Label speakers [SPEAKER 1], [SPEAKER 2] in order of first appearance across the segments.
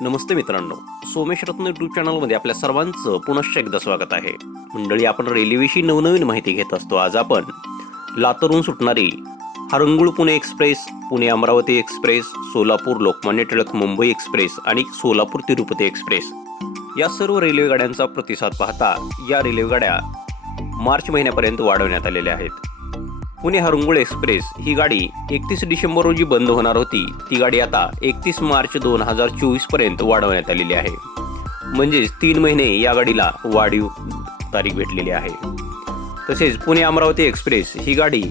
[SPEAKER 1] नमस्ते मित्रांनो. सोमेश रत्न यूट्यूब चॅनलमध्ये आपल्या सर्वांचं पुनश्च एकदा स्वागत आहे. मंडळी आपण रेल्वेविषयी नवनवीन माहिती घेत असतो. आज आपण लातूरहून सुटणारी Harangul Pune express Pune Amravati express Solapur Lokmanya Tilak Mumbai express आणि सोलापूर तिरुपती एक्सप्रेस या सर्व रेल्वे गाड्यांचा प्रतिसाद पाहता या रेल्वे गाड्या मार्च महिन्यापर्यंत वाढवण्यात आलेल्या आहेत. पुणे हरुंगुळ एक्सप्रेस ही गाडी एकतीस डिसेंबर रोजी बंद होणार होती. ती गाडी आता एकतीस मार्च दोन हजार चोवीसपर्यंत वाढवण्यात आलेली आहे. म्हणजेच तीन महिने या गाडीला वाढीव तारीख भेटलेली आहे. तसेच पुणे अमरावती एक्सप्रेस ही गाडी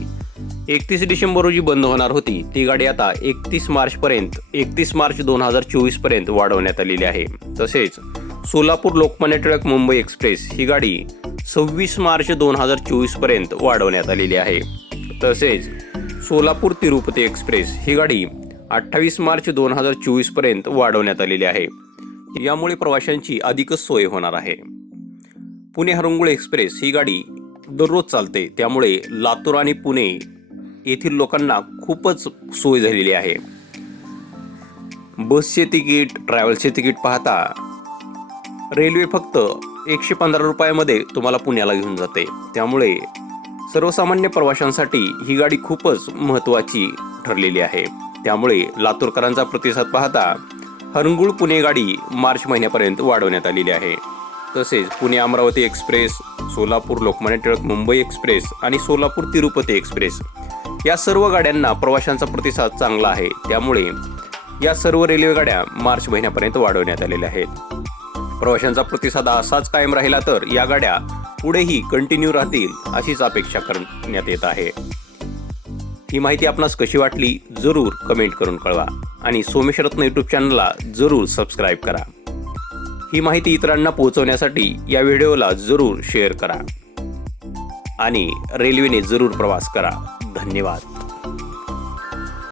[SPEAKER 1] एकतीस डिसेंबर रोजी बंद होणार होती. ती गाडी आता एकतीस मार्चपर्यंत एकतीस मार्च दोन हजार चोवीसपर्यंत वाढवण्यात आलेली आहे. तसेच सोलापूर लोकमान्य टिळक मुंबई एक्सप्रेस ही गाडी सव्वीस मार्च दोन हजार चोवीसपर्यंत वाढवण्यात आलेली आहे. तसेच सोलापूर तिरुपती एक्सप्रेस ही गाडी अठ्ठावीस मार्च दोन हजार चोवीसपर्यंत वाढवण्यात आलेली आहे. यामुळे प्रवाशांची अधिकच सोय होणार आहे. पुणे हरंगुळ एक्सप्रेस ही गाडी दररोज चालते त्यामुळे लातूर आणि पुणे येथील लोकांना खूपच सोय झालेली आहे. बसचे तिकीट ट्रॅव्हल्सचे तिकीट पाहता रेल्वे फक्त एकशे पंधरा रुपयामध्ये तुम्हाला पुण्याला घेऊन जाते. त्यामुळे सर्वसामान्य प्रवाशांसाठी ही गाडी खूपच महत्त्वाची ठरलेली आहे. त्यामुळे लातूरकरांचा प्रतिसाद पाहता हरंगुळ पुणे गाडी मार्च महिन्यापर्यंत वाढवण्यात आलेली आहे. तसेच पुणे अमरावती एक्सप्रेस सोलापूर लोकमान्य टिळक मुंबई एक्सप्रेस आणि सोलापूर तिरुपती एक्सप्रेस या सर्व गाड्यांना प्रवाशांचा प्रतिसाद चांगला आहे. त्यामुळे या सर्व रेल्वे गाड्या मार्च महिन्यापर्यंत वाढवण्यात आलेल्या आहेत. प्रवाशांचा प्रतिसाद असाच कायम राहिला तर या गाड्या पुढेही कंटिन्यू राहतील अशीच अपेक्षा करण्यात येत आहे. ही माहिती आपणास कशी वाटली जरूर कमेंट करून कळवा आणि सोमेशरत्न यूट्यूब चॅनलला जरूर सबस्क्राईब करा. ही माहिती इतरांना पोहोचवण्यासाठी या व्हिडिओला जरूर शेअर करा. आणि रेल्वेने जरूर प्रवास करा. धन्यवाद.